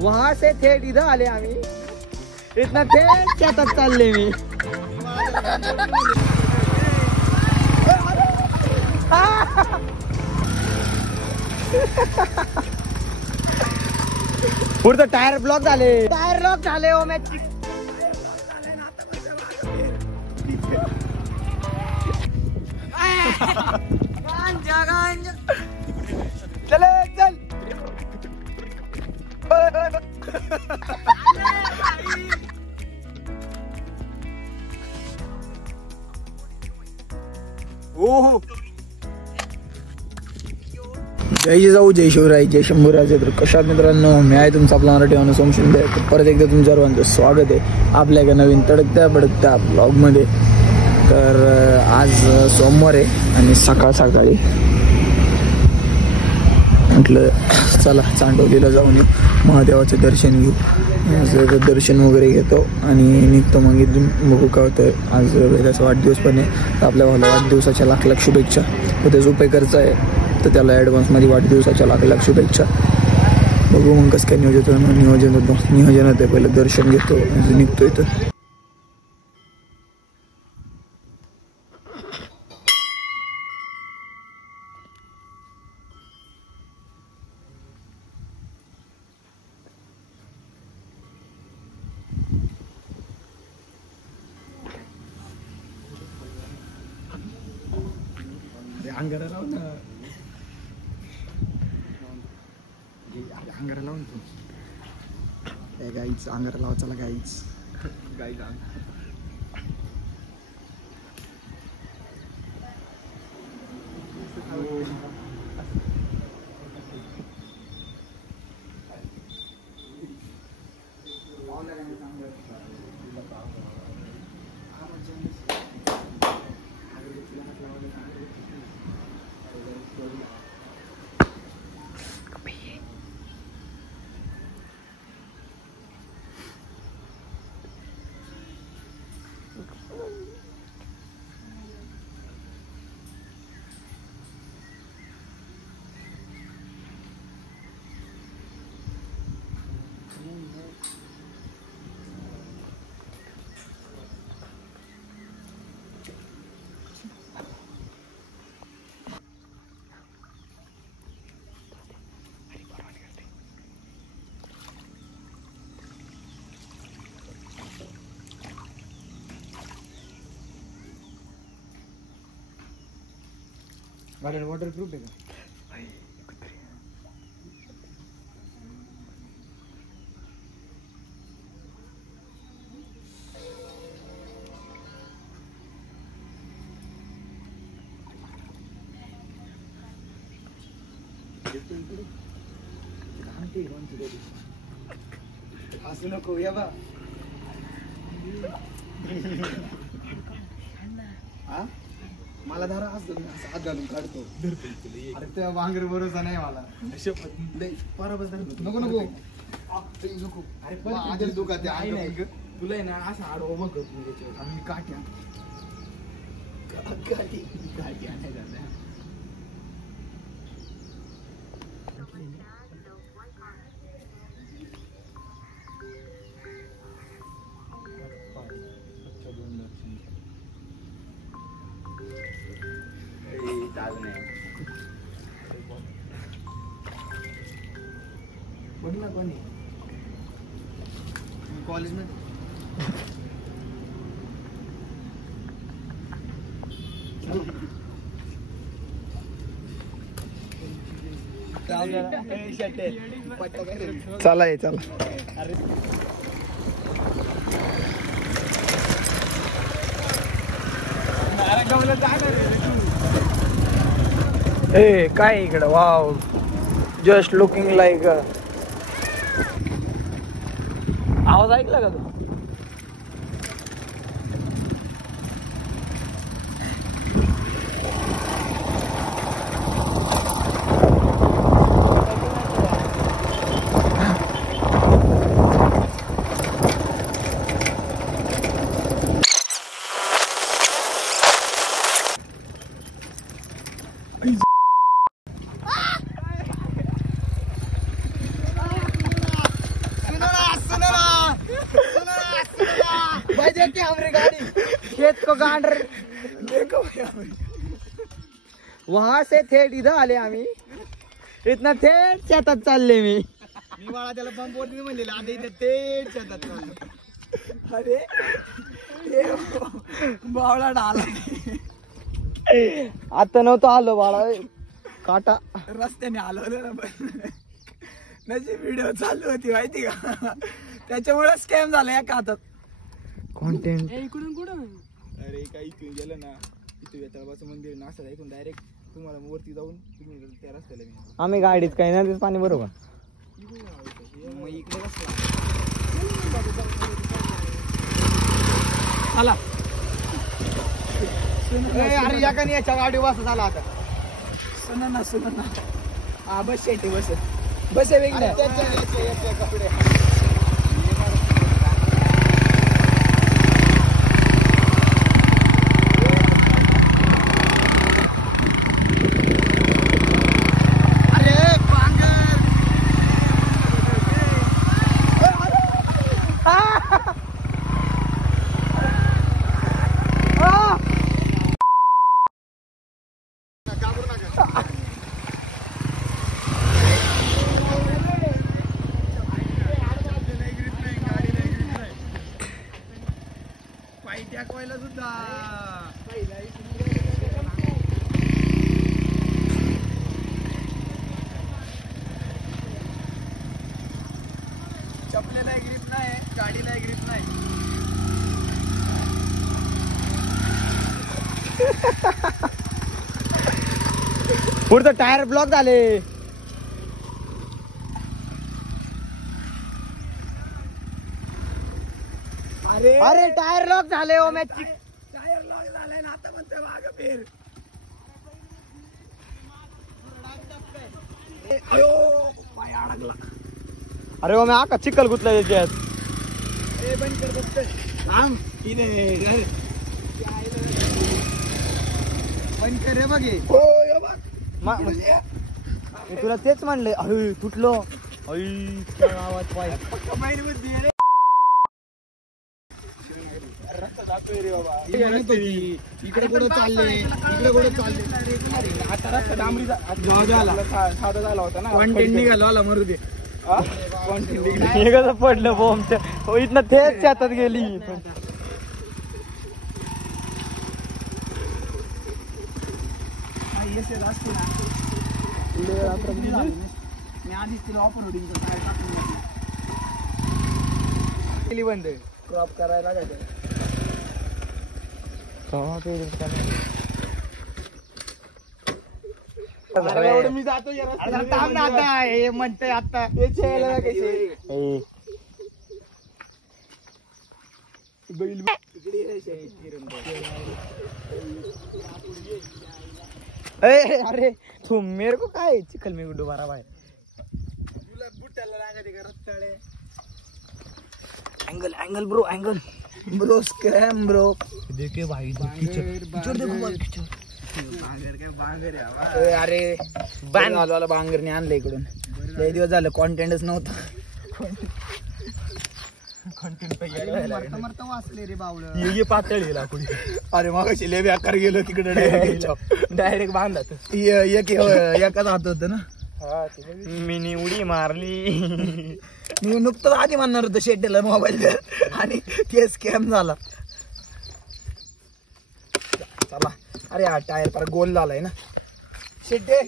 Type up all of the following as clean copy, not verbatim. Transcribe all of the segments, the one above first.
वहां से थेट इधं आले आम्ही, इथनं थेट शेतात चालले मी. पुढचं टायर ब्लॉक झाले ओ मॅच. चल ओहो. जय जिजाऊ, जय शिवराय, जय शंभूराजे. तर कशा मित्रांनो, मी आहे तुमचा आपला मराठी माणूस ओम शिंदे. परत एकदा तुमच्या सर्वांचं स्वागत आहे आपल्या एका नवीन तडकत्या बडकत्या ब्लॉगमध्ये. तर आज सोमवार आहे आणि सकाळी म्हटलं चला चांडोलीला जाऊन येऊ, महादेवाचं दर्शन घेऊ. दर्शन वगैरे घेतो आणि निघतो. मग इथून बघू काय होतं. आज वेगळ्याचा वाढदिवस पण आहे. आपल्या भावाला वाढदिवसाच्या लाख शुभेच्छा. तर त्याचा उपाय करायचा आहे, तर त्याला ॲडव्हान्समध्ये वाढदिवसाच्या लाख शुभेच्छा. बघू मग कसं काय नियोजन होतं. पहिलं दर्शन घेतो, निघतो इथं. अंगारा लावून तू गाईच अंगारा लावा. चला गाईच वॉटरप्रूफ आहे का? असं नको या बा. मला धरा असं हात घालून काढतो. अरे त्या वांगर भरोसा नाही मला. नको नको नको. अरे आधीच दुखा ते तुला आहे ना असं आड उभं करतो त्याच्यावर. आम्ही काट्या बघ ना कोणी कॉलेज मध्ये. चला ये चला. ए काय इकडं. Wow, just looking like. आवाज ऐकला का तू? भाई देखिए हमारी गाड़ी खेत को गांडर देखो भाई आम्ही. वहां से थेट इथं आले आम्ही इथनं थेट शेतात चालले मी बाळा त्याला पंप वरती म्हणलेलं आता इथे तेच शेतात चाललो. अरे हे बावळा डाला आता नव्हतं आलो बाळा काटा रस्त्याने हलवलं ना पण नजीब व्हिडिओ चालू होती माहिती का त्याच्यामुळे स्कॅम झाला एका हातात. कॉन्टेंट इकडून कुठं अरे काय इथून गेलं ना इथून वेताळाचं मंदिर ना असं ऐकून डायरेक्ट तुम्हाला वरती जाऊन तुम्ही त्या रस्त्याला मी आम्ही गाडीत काही नाही तेच पाणी बरोबर मग इकडे कसला चला अरे या का नाही याच्या गाडी बस झाला आता सुना ना हा बस शेटी बस बस आहे वेगळ्या कपडे टाकवायला सुद्धा चपलेला ग्रिप नाही गाडीला ग्रिप नाही. पुढचं टायर ब्लॉक झाले. अरे टायर लॉक झाले ओ मॅच टायर लॉक झालाय ना आता म्हणतोय मागं फिर. अयो पाय अडकला. अरे ओ मी आका चिखल गुतला त्याच्यात. ए बंद कर बघतोय थांब इथे बंद कर रे बघे. हो ये बघ मी तुला तेच म्हणले अरे तुटलो आवाज पाय कमाईन मध्ये रे रस्ता जातोय रे बाबा. इकडे कुठे चालले इकडे कुठे चालले. आता रस्ता डांबरीचा साधा झाला होता ना. कॉन्टेंट निघालो आला मरू दे. कॉन्टेंट निघाला हे कसं पडलं बोमच्या इथनं थेट शेतात गेली. असते ना मी आधीच तिला ऑफर होडिंगचा टायर टाकून केली बंद क्रॉप करायला लागेल. मी जातो थांब ना आता हे म्हणतंय आता अरे तू मेरे को काय चिखल में डुबारा बाहेर. तुला बुटाला लागायचे का रस्ताळे. Angle angle bro angle bro स्क्रैम ब्रो. देखे भाई बांगर अरे बांगरवाला बांगरने आणलं इकडून. लय दिवस झालं कॉन्टेंटच नव्हतं. मरता वाचले रे बावळ. ये पातळ लाकूड. अरे मागाशी लय बेकार गेलो तिकडे डायरेक्ट बांधत एकाच हात होत ना. मिनी उडी मारली. मी नुकतंच आधी म्हणणार होतं शेटेला मोबाईल आणि ते स्कॅम झाला. चला अरे हा टायर पर गोल झालाय ना. शेटे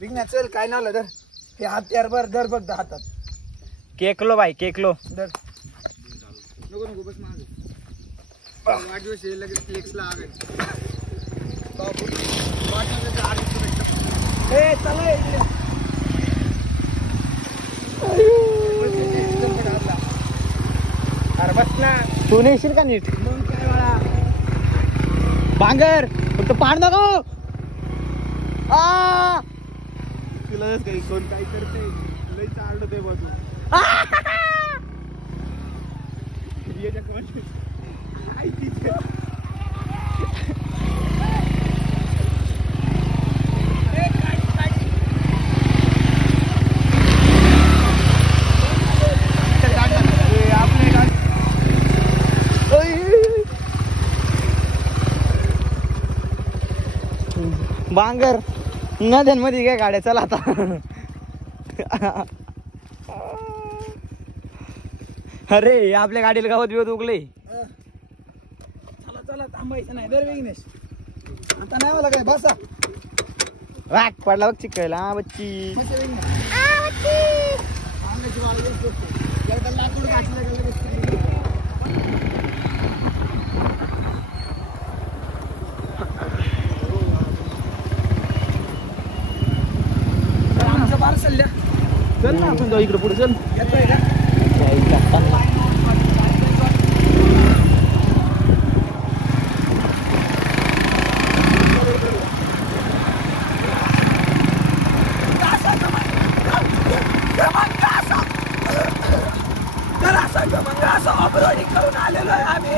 विकण्या चल काय नाही आलं तर हे हात यार बर धर बघ हातात. केकलो भाई केकलो. धर नको नको बस माझं. वाढदिवस लगेच फ्लेक्सला आवेल. ए चला इकडे. अरे बस ना तू नेशील का नीट. मग काय बाळा बांगर फक्त पाड नको. तुला काही कोण काय करते लय चालत आहे बाजू. बांगर नद्यांमध्ये काय गाड्या चला आता. अरे आपल्या गाडीला गावात बिवत उगले. चला चला थांबायचं नाही दर विघ्नेश. आता नाही मला काय बसा. वाक पडला बघ चिकायला बच्ची. लाकूड आमचं पार्सल द्या. चल ना आपण जाऊ इकडे पुढे चल. येतोय का? करून आलेलो आहे आम्ही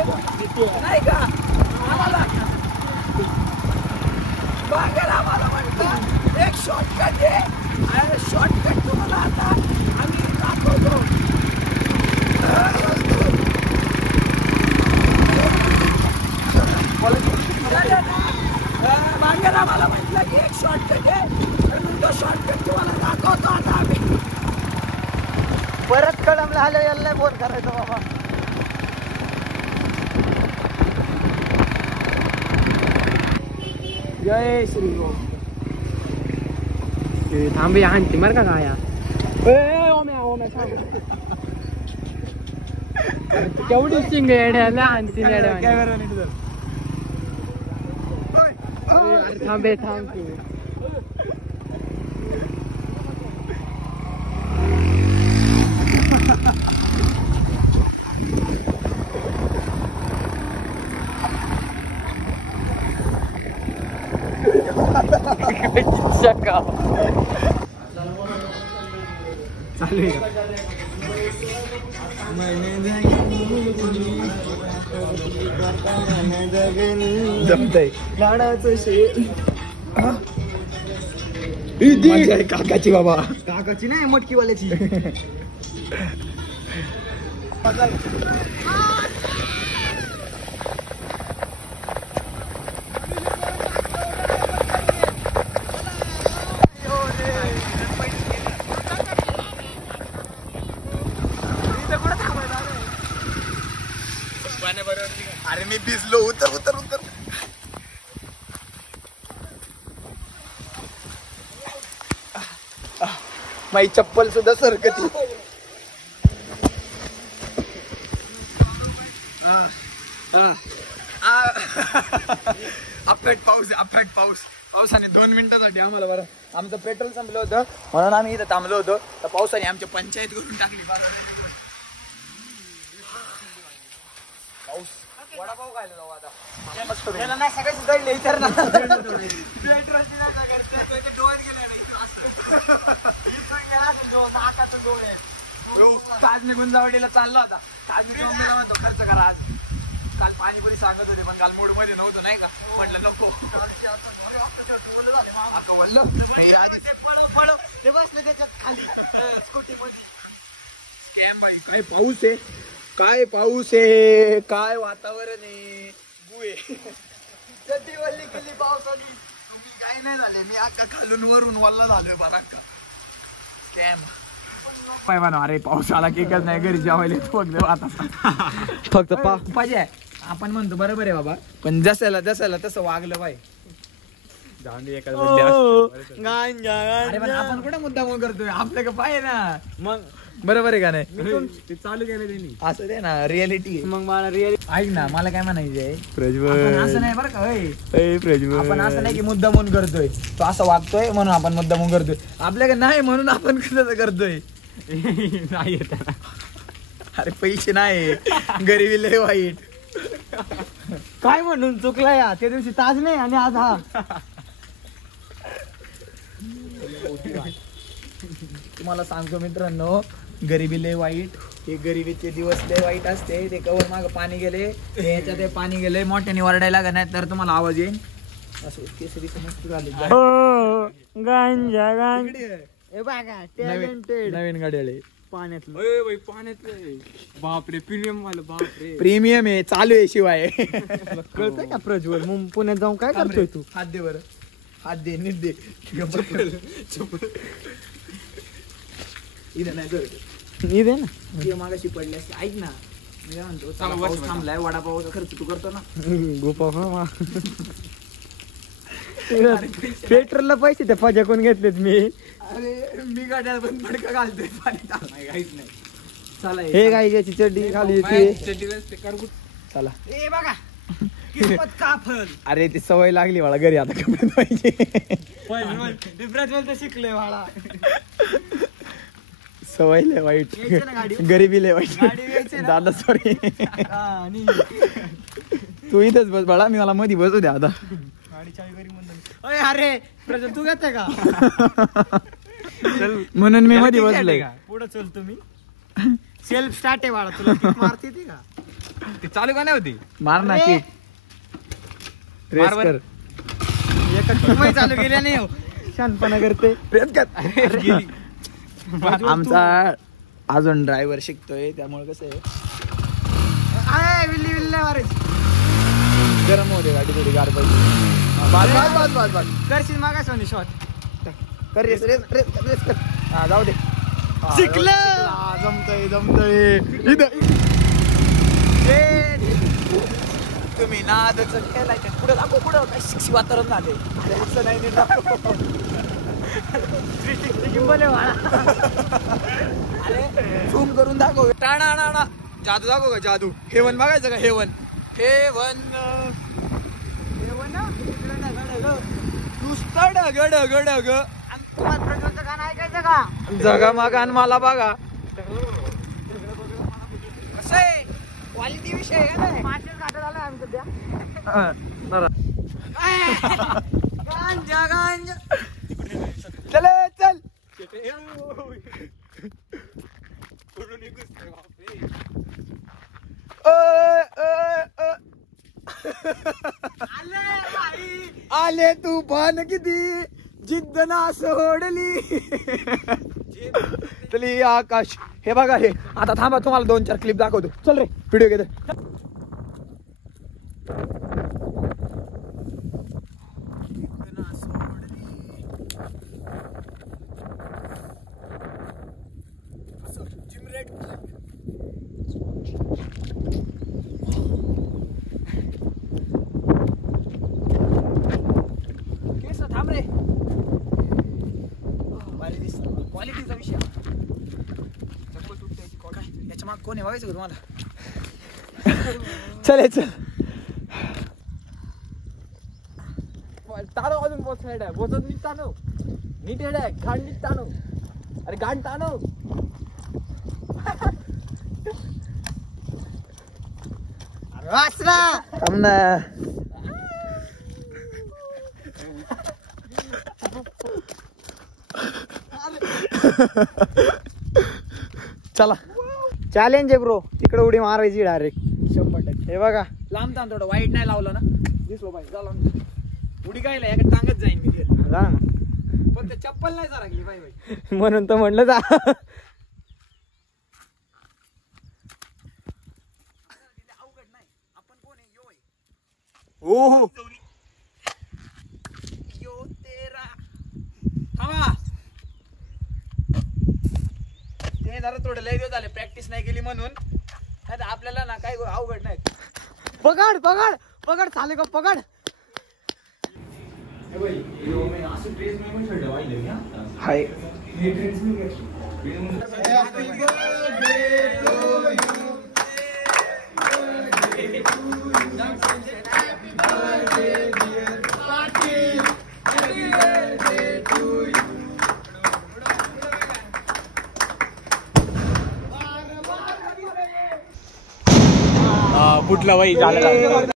नाही का. आम्हाला बांगर आम्हाला म्हणतं एक शॉर्टकट आहे आणि शॉर्टकट तुम्हाला आता आम्ही दाखवतो. बांगर आम्हाला म्हटलं की एक शॉर्टकट आहे आणि तो शॉर्टकट तुम्हाला दाखवतो आता आम्ही. परत कळमला आलं याला नाही फोन करायचा बाबा. जय श्री राम. थांबे आणते मर का काय केवढी सिंग येड्याला आणते थांबे थांबते. चालेल जमतय लाडाचं शेर. काकाची बाबा. काकाची नाही मटकीवाल्याची. अरे मी भिजलो. उतर उतर उतर. माझी चप्पल सुद्धा सरकती. अफेट पाऊस अफेट पाऊस. पावसाने 2 मिनिटासाठी आम्हाला बरं आमचं पेट्रोल संपलं होतं म्हणून आम्ही इथं थांबलो होतो. तर पावसाने आमची पंचायत करून टाकली. पाऊस वडापाव खायला जाऊ आता. नाही सगळ्याच उतरले विचार ना. आज निघून जावडीला चालला होता. आज खर्च करा आज. काल पाणीपुरी सांगत होते पण काल मूड मध्ये नव्हतं नाही का. म्हटलं नको आता वळलं ते बसले त्याच्यात खाली स्कूटीमध्ये. स्कॅम बाई. काय पाऊस आहे काय पाऊस आहे काय वातावरण आहे. बुये कधी वल्ली केली पावसाने. तुम्ही काय नाही झाले. मी अख्खा खालून वरून वल्ला झालोय बरं अख्खा. स्कॅम काय म्हणा. अरे पाऊस आला की एकच नाही घरी जेवायला फक्त आता फक्त पाहिजे. आपण म्हणतो बरोबर आहे बाबा पण जसायला जसायला तसं वागलं बाई. अरे पण आपण कुठे मुद्दाम करतोय. आपलं का पाहिजे ना मग बरोबर आहे का नाही. ते चालू केलं त्यांनी. असं दे ना रियालिटी. मग मला रिअली ऐक ना मला काय म्हणायचंय. प्रज्वल आपण असं नाही बरं का होय. प्रज्वल आपण असं नाही की मुद्दामून करतोय. तो असं वागतोय म्हणून आपण मुद्दामून करतोय. आपल्याकडे नाही म्हणून आपण कसं करतोय. नाही येत. अरे पैसे नाही गरिबी लय वाईट. काय म्हणून चुकला या त्या दिवशी ताज नाही आणि आज हा. तुम्हाला सांगतो मित्रांनो गरिबी लय वाईट. हे गरिबीचे दिवस लय वाईट असते. ते कवर माग पाणी गेले ते ह्याच्यात ते पाणी गेले मोठ्याने वरडायला का नाही तर तुम्हाला आवाज येईल. असं केसरी मस्त झाले. गांजा गांजा टॅलेंटेड नवीन गाडी आली पाण्यातलं पाण्यातलं. बापरे प्रीमियम वाला. बापरे प्रीमियम आहे चालू आहे शिवाय. कळतंय का प्रज्वल. पुण्यात जाऊन काय करतोय तू. हात दे बरं. हात दे नीट दे इथं नाही जर मी दे ना ती मागाशी पडली असते. ऐक ना मी काय म्हणतो चला, पाऊस थांबलाय, वडापावचा खर्च तू करतो ना. गोपा पेट्रोलला पैसे त्या फज्याकून घेतलेत मी. अरे मी गाड्या पण फडका घालतोय पाणी टाकाय काहीच नाही. चला हे काय याची चड्डी खाली येते. चला ए बघा किस्मत काफल. अरे ती सवय लागली मला घरी आता कपडे पाहिजे. शिकलोय मला सवय लय वाईट. गरीबी लय वाईट. दादा सॉरी. तू इथेच बस बाळा, मी मला मध्ये बसू द्या आता. अरे प्रजल तू घेते का म्हणून मी मध्ये बसलोय. पुढे चल तुम्ही. सेल्फ स्टार्ट आहे बाळा. तुला मारते ती का ते चालू का नाही होती? मार ना की रेस कर. एका टीम चालू केल्या नाही हो. शांतपणा करते. रेस कर. आमचा अजून ड्रायव्हर शिकतोय त्यामुळे कसं आहे विल्ली विल्ली मारायची. गरम होते गाडी थोडी गार पाहिजे. करशील मागा सोनी शॉट कर. रेस रेस रेस रेस कर. हा जाऊ दे. शिकलं. जमतय जमतय. तुम्ही नादच केलाय पुढे दाखव. पुढं काय शिक्षी वातावरण झाले. असं नाही अरे झूम करून दाखव. टाणा टाणा जादू दाखव का जादू. हेवन बघायचं का हेवन. हेवन नुसतं ढग ढग ढग. गाणं ऐकायचं का. जगा मागान मला बघा. कसं आहे क्वालिटी विषय आहे ना. मार्केट घाटात आलोय आम्ही सध्या. गांजा गांजा चल चल. आले तू भान किती जिद्द ना सोडली. चली आकाश. हे बघा हे आता थांबा तुम्हाला 2-4 क्लिप दाखवतो. चल रे व्हिडिओ घेते. थांब रे. क्वालिटीचा विषय. याच्या माग कोण आहे बघायचं का तुम्हाला. चल चल ताणव. अजून पोच साईड आहे. पोचत नीट ताणव. नीट हेड आहे. घाण नीट ताणव. अरे घाण ताणव. अरे वाचला. थांब ना. चला चॅलेंज आहे ब्रो. तिकडे उडी मारायची डायरेक्ट 100%. हे बघा लांब ताण थोडं वाईट नाही लावलं ना. दिसलो पाहिजे. झालं उडी काय एका टांगत जाईन मी. जा ना. पण ते चप्पल नाही जरा गेली बाई. म्हणून तर म्हणलं जा. अवघड नाही. आपण कोण आहे. यो हो यो तेरा. थांबा. ते जरा थोडं लय दिवस झाले प्रॅक्टिस नाही केली म्हणून. नाही तर आपल्याला ना काही अवघड नाही. पकड पकड पकड चाले का पकड. हाय फुटला बाई. झालं.